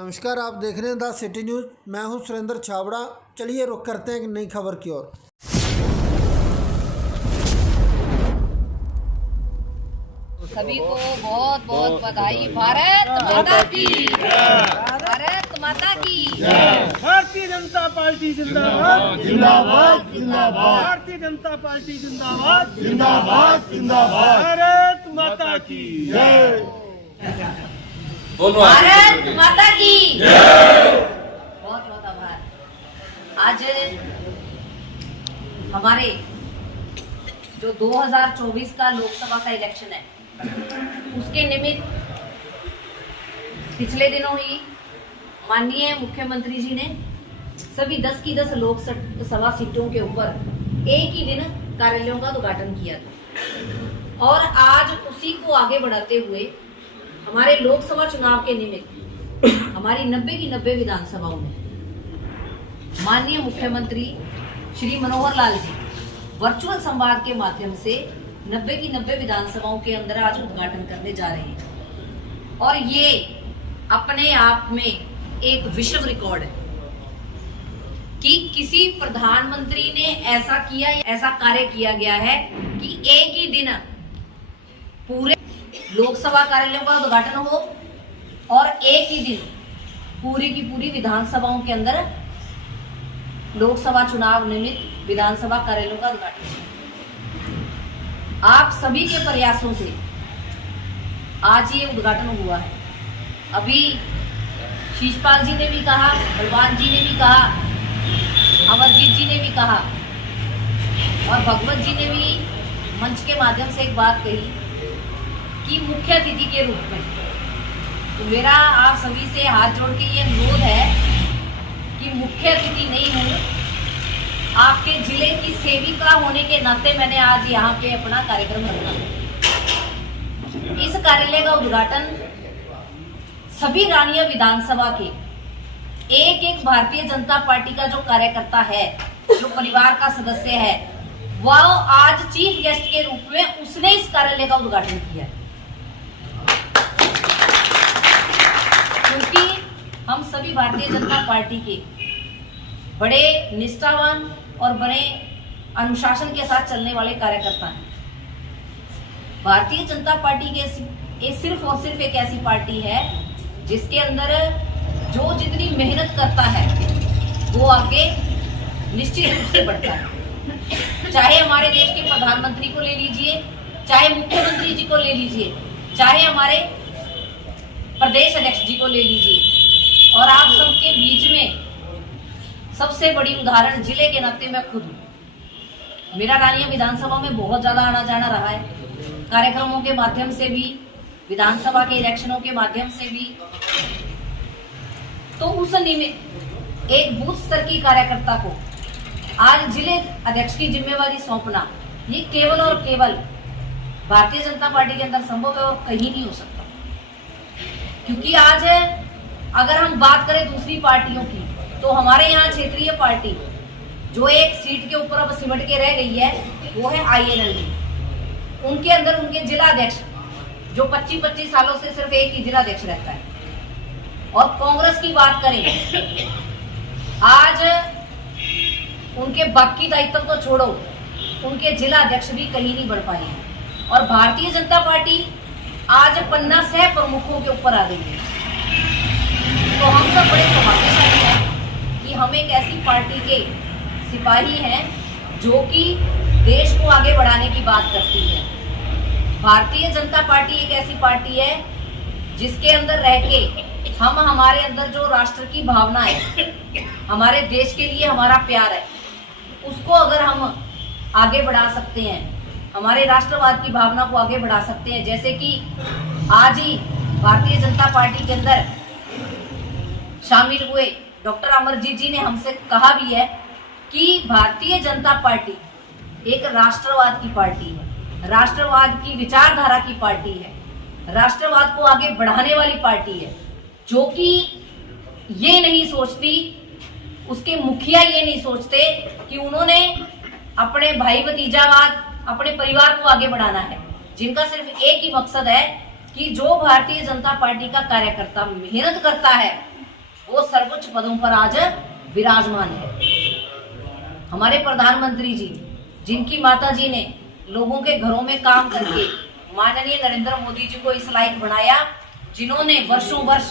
नमस्कार, आप देख रहे हैं द सिटी न्यूज़। मैं हूं सुरेंद्र छाबड़ा। चलिए रुख करते हैं एक नई खबर की ओर। सभी को बहुत बहुत बधाई। भारत माता की, भारत माता की। भारतीय जनता पार्टी जिंदाबाद जिंदाबाद जिंदाबाद। भारतीय जनता पार्टी जिंदाबाद जिंदाबाद जिंदाबाद। भारत माता की जय। भारत माता की बहुत बहुत आभार। आज हमारे जो 2024 का लोकसभा का इलेक्शन है, उसके निमित्त पिछले दिनों ही माननीय मुख्यमंत्री जी ने सभी 10 की 10 लोकसभा सीटों के ऊपर एक ही दिन कार्यालयों का उद्घाटन किया था। और आज उसी को आगे बढ़ाते हुए हमारे लोकसभा चुनाव के निमित्त हमारी 90 की 90 विधानसभाओं में माननीय मुख्यमंत्री श्री मनोहर लाल जी वर्चुअल संवाद के माध्यम से 90 की 90 विधानसभाओं के अंदर आज उद्घाटन करने जा रहे हैं। और ये अपने आप में एक विश्व रिकॉर्ड है कि किसी प्रधानमंत्री ने ऐसा कार्य किया गया है कि एक ही दिन पूरे लोकसभा कार्यालयों का उद्घाटन हो और एक ही दिन पूरी की पूरी विधानसभाओं के अंदर लोकसभा चुनाव निमित्त विधानसभा कार्यालयों का उद्घाटन। आप सभी के प्रयासों से आज ये उद्घाटन हुआ है। अभी शीशपाल जी ने भी कहा, बलवान जी ने भी कहा, अमरजीत जी ने भी कहा और भगवत जी ने भी मंच के माध्यम से एक बात कही कि मुख्य अतिथि के रूप में। तो मेरा आप सभी से हाथ जोड़ के ये अनुरोध है कि मुख्य अतिथि नहीं हूँ, आपके जिले की सेविका होने के नाते मैंने आज यहाँ पे अपना कार्यक्रम रखा। इस कार्यालय का उद्घाटन सभी रानिया विधानसभा के एक एक भारतीय जनता पार्टी का जो कार्यकर्ता है, जो परिवार का सदस्य है, वह आज चीफ गेस्ट के रूप में उसने इस कार्यालय का उद्घाटन किया। क्योंकि हम सभी भारतीय जनता पार्टी के बड़े निष्ठावान और बड़े अनुशासन के साथ चलने वाले कार्यकर्ता हैं। भारतीय जनता पार्टी के सिर्फ और सिर्फ एक ऐसी पार्टी है जिसके अंदर जो जितनी मेहनत करता है वो आगे निश्चित रूप से बढ़ता है। चाहे हमारे देश के प्रधानमंत्री को ले लीजिए, चाहे मुख्यमंत्री जी को ले लीजिए, चाहे हमारे प्रदेश अध्यक्ष जी को ले लीजिए। और आप सबके बीच में सबसे बड़ी उदाहरण जिले के नाते मैं खुद हूँ। मेरा रानिया विधानसभा में बहुत ज्यादा आना जाना रहा है, कार्यक्रमों के माध्यम से भी, विधानसभा के इलेक्शनों के माध्यम से भी। तो उस निमित्त एक बूथ स्तर की कार्यकर्ता को आज जिले अध्यक्ष की जिम्मेवारी सौंपना, ये केवल और केवल भारतीय जनता पार्टी के अंदर संभव है और कहीं नहीं हो सकता। क्योंकि आज अगर हम बात करें दूसरी पार्टियों की, तो हमारे यहाँ क्षेत्रीय पार्टी जो एक सीट के ऊपर अब सिमट के रह गई है वो है INL। उनके अंदर उनके जिला अध्यक्ष जो 25-25 सालों से सिर्फ एक ही जिला अध्यक्ष रहता है। और कांग्रेस की बात करें, आज उनके बाकी दायित्व को छोड़ो, उनके जिला अध्यक्ष भी कहीं नहीं बढ़ पाए हैं। और भारतीय जनता पार्टी आज पन्ना सह प्रमुखों के ऊपर आ गई है। तो हम सब बड़े सौभाग्यशाली हैं कि हम एक ऐसी पार्टी के सिपाही हैं जो कि देश को आगे बढ़ाने की बात करती है। भारतीय जनता पार्टी एक ऐसी पार्टी है जिसके अंदर रह के हम हमारे अंदर जो राष्ट्र की भावना है, हमारे देश के लिए हमारा प्यार है, उसको अगर हम आगे बढ़ा सकते हैं, हमारे राष्ट्रवाद की भावना को आगे बढ़ा सकते हैं। जैसे कि आज ही भारतीय जनता पार्टी के अंदर शामिल हुए डॉक्टर अमरजीत जी ने हमसे कहा भी है कि भारतीय जनता पार्टी एक राष्ट्रवाद की पार्टी है, राष्ट्रवाद की विचारधारा की पार्टी है, राष्ट्रवाद को आगे बढ़ाने वाली पार्टी है, जो कि ये नहीं सोचती, उसके मुखिया ये नहीं सोचते कि उन्होंने अपने भाई भतीजावाद, अपने परिवार को आगे बढ़ाना है। जिनका सिर्फ एक ही मकसद है कि जो भारतीय जनता पार्टी का कार्यकर्ता मेहनत करता है वो सर्वोच्च पदों पर आज विराजमान है। हमारे प्रधानमंत्री जी, जिनकी माता जी ने लोगों के घरों में काम करके माननीय नरेंद्र मोदी जी को इस लायक बनाया, जिन्होंने वर्षों वर्ष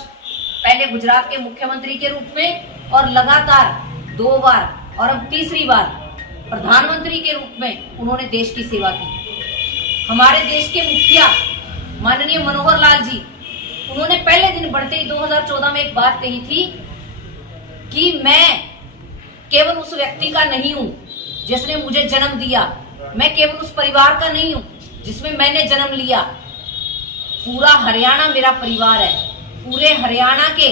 पहले गुजरात के मुख्यमंत्री के रूप में और लगातार 2 बार और अब तीसरी बार प्रधानमंत्री के रूप में उन्होंने देश की सेवा की। हमारे देश के मुखिया माननीय मनोहर लाल जी, उन्होंने पहले दिन बढ़ते ही 2014 में एक बात कही थी कि मैं केवल उस व्यक्ति का नहीं हूं जिसने मुझे जन्म दिया, मैं केवल उस परिवार का नहीं हूं जिसमें मैंने जन्म लिया, पूरा हरियाणा मेरा परिवार है, पूरे हरियाणा के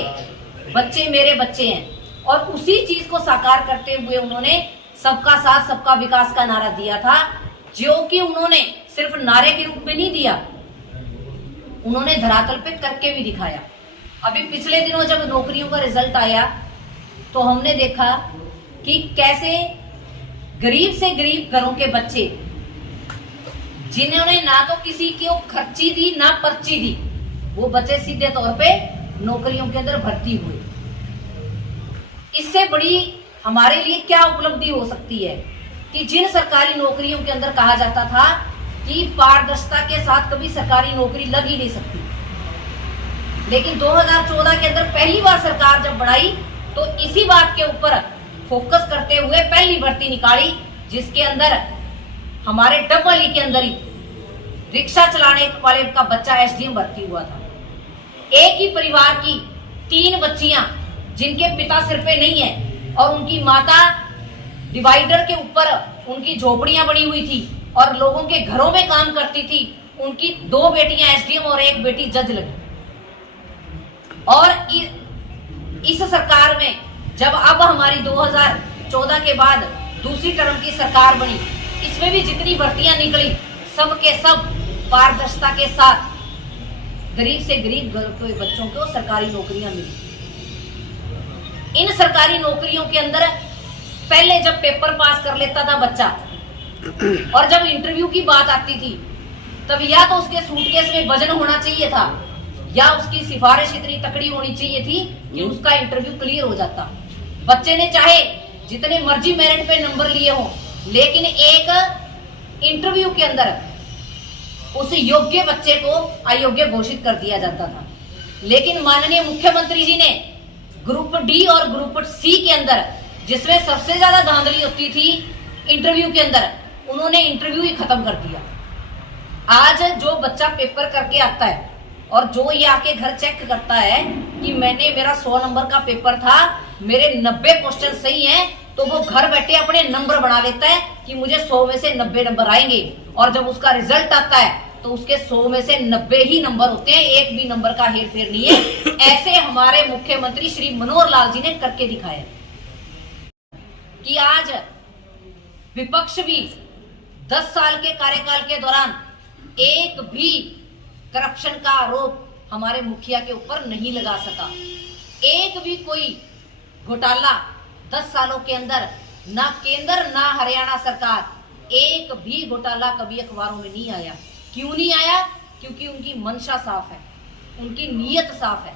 बच्चे मेरे बच्चे हैं। और उसी चीज को साकार करते हुए उन्होंने सबका साथ सबका विकास का नारा दिया था, जो कि उन्होंने सिर्फ नारे के रूप में नहीं दिया, उन्होंने धरातल पे करके भी दिखाया। अभी पिछले दिनों जब नौकरियों का रिजल्ट आया तो हमने देखा कि कैसे गरीब से गरीब घरों के बच्चे, जिन्होंने ना तो किसी को खर्ची दी ना पर्ची दी, वो बच्चे सीधे तौर पे नौकरियों के अंदर भर्ती हुए। इससे बड़ी हमारे लिए क्या उपलब्धि हो सकती है कि जिन सरकारी नौकरियों के अंदर कहा जाता था कि पारदर्शिता के साथ कभी सरकारी नौकरी लग ही नहीं सकती, लेकिन 2014 के अंदर पहली बार सरकार जब बढ़ाई तो इसी बात के ऊपर फोकस करते हुए पहली भर्ती निकाली, जिसके अंदर हमारे डबवाली के अंदर ही रिक्शा चलाने वाले का बच्चा एसडीएम भर्ती हुआ था। एक ही परिवार की 3 बच्चियां जिनके पिता सिर पे नहीं है और उनकी माता डिवाइडर के ऊपर उनकी झोपड़ियां बनी हुई थी और लोगों के घरों में काम करती थी, उनकी 2 बेटियां एसडीएम और 1 बेटी जज लगी। और इस सरकार में जब अब हमारी 2014 के बाद दूसरी टर्म की सरकार बनी, इसमें भी जितनी भर्तियां निकली सब के सब पारदर्शिता के साथ गरीब से गरीब घर के बच्चों को सरकारी नौकरियां मिली। इन सरकारी नौकरियों के अंदर पहले जब पेपर पास कर लेता था बच्चा और जब इंटरव्यू की बात आती थी, तब या तो उसके सूटकेस में वजन होना चाहिए था या उसकी सिफारिश इतनी तकड़ी होनी चाहिए थी कि उसका इंटरव्यू क्लियर हो जाता। बच्चे ने चाहे जितने मर्जी मेरिट पे नंबर लिए हों, लेकिन एक इंटरव्यू के अंदर उस योग्य बच्चे को अयोग्य घोषित कर दिया जाता था। लेकिन माननीय मुख्यमंत्री जी ने ग्रुप डी और ग्रुप सी के अंदर, जिसमें सबसे ज्यादा धांधली होती थी इंटरव्यू के अंदर, उन्होंने इंटरव्यू ही खत्म कर दिया। आज जो बच्चा पेपर करके आता है और जो ये आके घर चेक करता है कि मेरा 100 नंबर का पेपर था, मेरे 90 क्वेश्चन सही हैं, तो वो घर बैठे अपने नंबर बना लेता है कि मुझे 100 में से 90 नंबर आएंगे। और जब उसका रिजल्ट आता है तो उसके 100 में से 90 ही नंबर होते हैं, एक भी नंबर का हेरफेर नहीं है। ऐसे हमारे मुख्यमंत्री श्री मनोहर लाल जी ने करके दिखाया कि आज विपक्ष भी 10 साल के कार्यकाल के दौरान एक भी करप्शन का आरोप हमारे मुखिया के ऊपर नहीं लगा सका। एक भी कोई घोटाला 10 सालों के अंदर, ना केंद्र ना हरियाणा सरकार, एक भी घोटाला कभी अखबारों में नहीं आया। क्यों नहीं आया? क्योंकि उनकी मंशा साफ है, उनकी नीयत साफ है।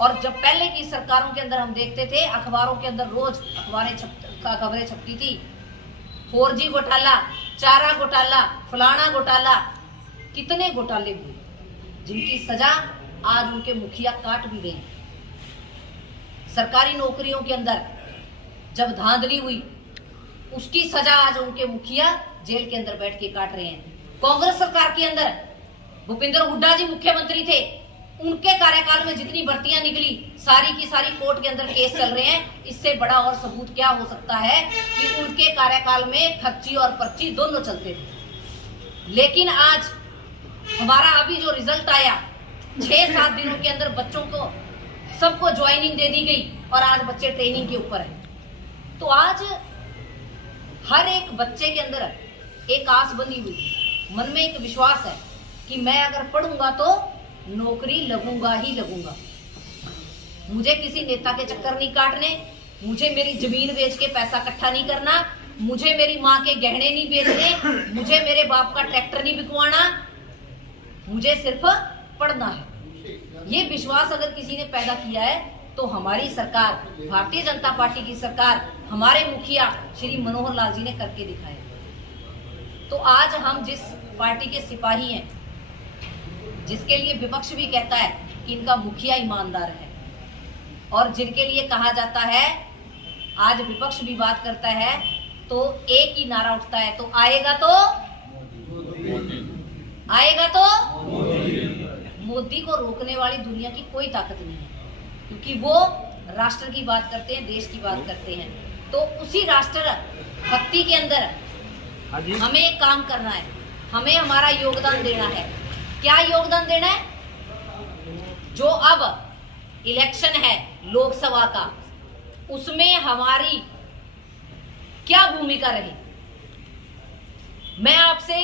और जब पहले की सरकारों के अंदर हम देखते थे, अखबारों के अंदर रोज खबरें छपती थी, 4G घोटाला, चारा घोटाला, फलाना घोटाला, कितने घोटाले हुए जिनकी सजा आज उनके मुखिया काट भी गए। सरकारी नौकरियों के अंदर जब धांधली हुई, उसकी सजा आज उनके मुखिया जेल के अंदर बैठ के काट रहे हैं। कांग्रेस सरकार के अंदर भूपेंद्र हुड्डा जी मुख्यमंत्री थे, उनके कार्यकाल में जितनी भर्तियां निकली सारी की सारी कोर्ट के अंदर केस चल रहे हैं। इससे बड़ा और सबूत क्या हो सकता है कि उनके कार्यकाल में खर्ची और पर्ची दोनों चलते थे। लेकिन आज हमारा अभी जो रिजल्ट आया, 6-7 दिनों के अंदर बच्चों को सबको ज्वाइनिंग दे दी गई और आज बच्चे ट्रेनिंग के ऊपर है। तो आज हर एक बच्चे के अंदर एक आस बनी हुई है, मन में एक विश्वास है कि मैं अगर पढ़ूंगा तो नौकरी लगूंगा ही लगूंगा। मुझे किसी नेता के चक्कर नहीं काटने, मुझे मेरी जमीन बेच के पैसा इकट्ठा नहीं करना, मुझे मेरी माँ के गहने नहीं बेचने, मुझे मेरे बाप का ट्रैक्टर नहीं बिकवाना, मुझे सिर्फ पढ़ना है। ये विश्वास अगर किसी ने पैदा किया है तो हमारी सरकार, भारतीय जनता पार्टी की सरकार, हमारे मुखिया श्री मनोहर लाल जी ने करके दिखाया। तो आज हम जिस पार्टी के सिपाही हैं, जिसके लिए विपक्ष भी कहता है कि इनका मुखिया ईमानदार है, और जिनके लिए कहा जाता है, आज विपक्ष भी बात करता है तो एक ही नारा उठता है, तो आएगा तो मोदी को रोकने वाली दुनिया की कोई ताकत नहीं है, क्योंकि वो राष्ट्र की बात करते हैं, देश की बात करते हैं। तो उसी राष्ट्र भक्ति के अंदर हमें एक काम करना है, हमें हमारा योगदान देना है। क्या योगदान देना है? जो अब इलेक्शन है लोकसभा का, उसमें हमारी क्या भूमिका रही। मैं आपसे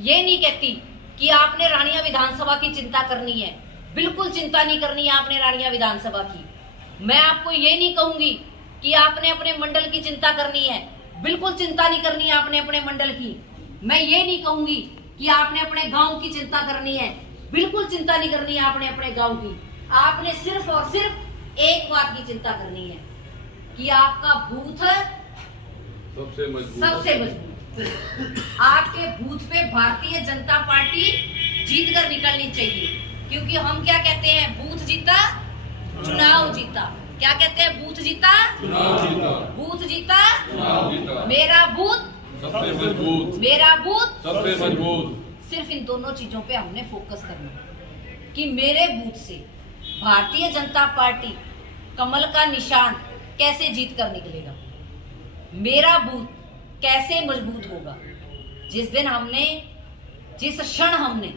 ये नहीं कहती कि आपने रानिया विधानसभा की चिंता करनी है, बिल्कुल चिंता नहीं करनी है आपने रानिया विधानसभा की। मैं आपको ये नहीं कहूंगी कि आपने अपने मंडल की चिंता करनी है, बिल्कुल चिंता नहीं करनी है आपने अपने मंडल की। मैं ये नहीं कहूंगी कि आपने अपने गांव की चिंता करनी है, बिल्कुल चिंता नहीं करनी है आपने अपने गांव की। आपने सिर्फ और सिर्फ एक बात की चिंता करनी है कि आपका बूथ सबसे मजबूत, आपके बूथ पे भारतीय जनता पार्टी जीत कर निकलनी चाहिए। क्योंकि हम क्या कहते हैं, बूथ जीता चुनाव जीता। क्या कहते हैं? बूथ जीता चुनाव जीता, बूथ जीता चुनाव जीता, मेरा बूथ सबसे मजबूत, मेरा बूथ सबसे मजबूत। सिर्फ इन दोनों चीजों पे हमने फोकस करना है कि मेरे बूथ से भारतीय जनता पार्टी कमल का निशान कैसे जीत कर निकलेगा, मेरा बूथ कैसे मजबूत होगा। जिस क्षण हमने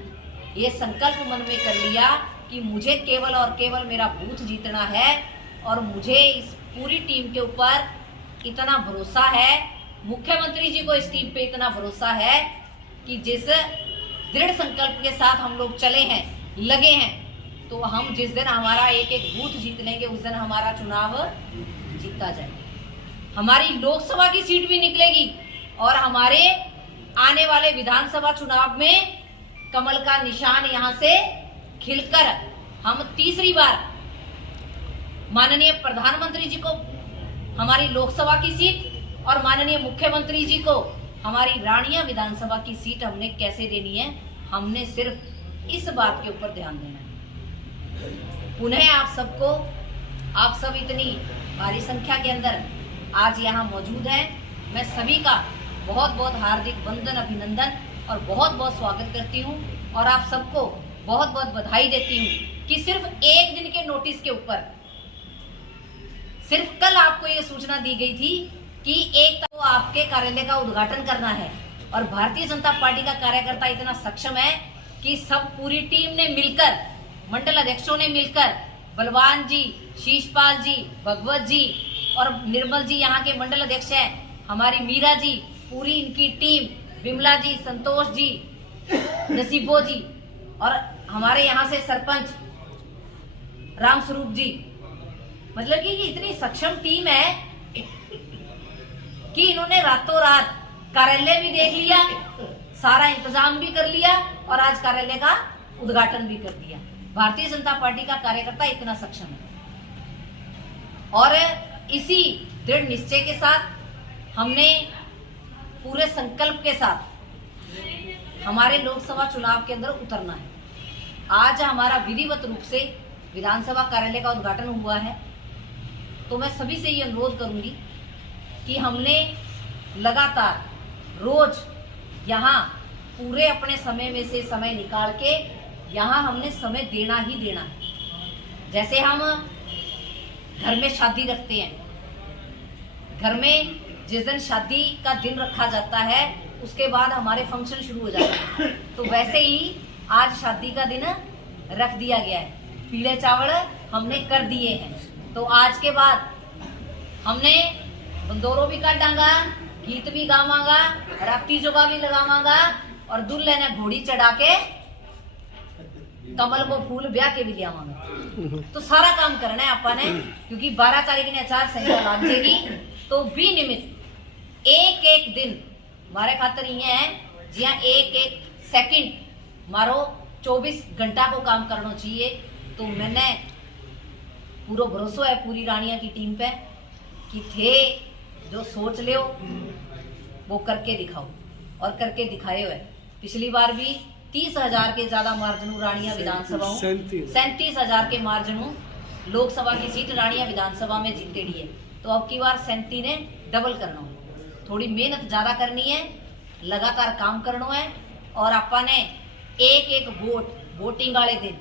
ये संकल्प मन में कर लिया कि मुझे केवल और केवल मेरा बूथ जीतना है, और मुझे इस पूरी टीम के ऊपर इतना भरोसा है, मुख्यमंत्री जी को इस टीम पे इतना भरोसा है कि जिस दृढ़ संकल्प के साथ हम लोग चले हैं, लगे हैं, तो हम जिस दिन हमारा एक एक बूथ जीत लेंगे, उस दिन हमारा चुनाव जीता जाएगा। हमारी लोकसभा की सीट भी निकलेगी, और हमारे आने वाले विधानसभा चुनाव में कमल का निशान यहां से खिलकर हम तीसरी बार माननीय प्रधानमंत्री जी को हमारी लोकसभा की सीट और माननीय मुख्यमंत्री जी को हमारी रानिया विधानसभा की सीट हमने कैसे देनी है, हमने सिर्फ इस बात के ऊपर ध्यान देना है। पुनः आप सब इतनी भारी संख्या के अंदर आज यहाँ मौजूद हैं। मैं सभी का बहुत बहुत हार्दिक वंदन, अभिनंदन और बहुत बहुत स्वागत करती हूँ, और आप सबको बहुत बहुत बधाई देती हूँ कि सिर्फ एक दिन के नोटिस के ऊपर, सिर्फ कल आपको ये सूचना दी गई थी कि एक तो आपके कार्यालय का उद्घाटन करना है, और भारतीय जनता पार्टी का कार्यकर्ता इतना सक्षम है कि सब पूरी टीम ने मिलकर, मंडल अध्यक्षों ने मिलकर, बलवान जी, शीशपाल जी, भगवत जी और निर्मल जी यहाँ के मंडल अध्यक्ष हैं, हमारी मीरा जी, पूरी इनकी टीम, विमला जी, संतोष जी, नसीबो जी, और हमारे यहाँ से सरपंच रामस्वरूप जी, मतलब कि इतनी सक्षम टीम है कि इन्होंने रातों रात कार्यालय भी देख लिया, सारा इंतजाम भी कर लिया, और आज कार्यालय का उद्घाटन भी कर दिया। भारतीय जनता पार्टी का कार्यकर्ता इतना सक्षम है, और इसी दृढ़ निश्चय के साथ हमने पूरे संकल्प के साथ हमारे लोकसभा चुनाव के अंदर उतरना है। आज हमारा विधिवत रूप से विधानसभा कार्यालय का उद्घाटन हुआ है, तो मैं सभी से ये अनुरोध करूंगी कि हमने लगातार रोज यहाँ पूरे अपने समय में से समय निकाल के यहाँ हमने समय देना ही देना है। जैसे हम घर में शादी रखते हैं, घर में जिस दिन शादी का दिन रखा जाता है उसके बाद हमारे फंक्शन शुरू हो जाते हैं, तो वैसे ही आज शादी का दिन रख दिया गया है। पीले चावल हमने कर दिए हैं, तो आज के बाद हमने बंदोरो भी काट डांगा, गीत भी गावांगा, राती जोगा भी लगावांगा, और दुल्हन ने घोड़ी चढ़ा के कमल को फूल ब्याह के भी ले आवांगा। तो सारा काम करना है आपा ने, क्योंकि 12 तारीख ने आचार संहिता लाग जाएगी, तो भी निमित्त एक एक दिन मारे खातर ये है जिया एक एक सेकंड मारो 24 घंटा को काम करना चाहिए। तो मैंने पूरा भरोसा है पूरी रानिया की टीम पे कि थे जो सोच लियो वो करके दिखाओ, और करके दिखाए हुए। पिछली बार भी 30,000 के ज्यादा मार्जिन रानिया विधानसभा 37,000 के मार्जिन लोकसभा की सीट रानिया विधानसभा में जीते दी है। तो अब की बार 37 ने डबल करना हो, थोड़ी मेहनत ज्यादा करनी है, लगातार काम करना है, और आपा ने एक एक वोटिंग वाले दिन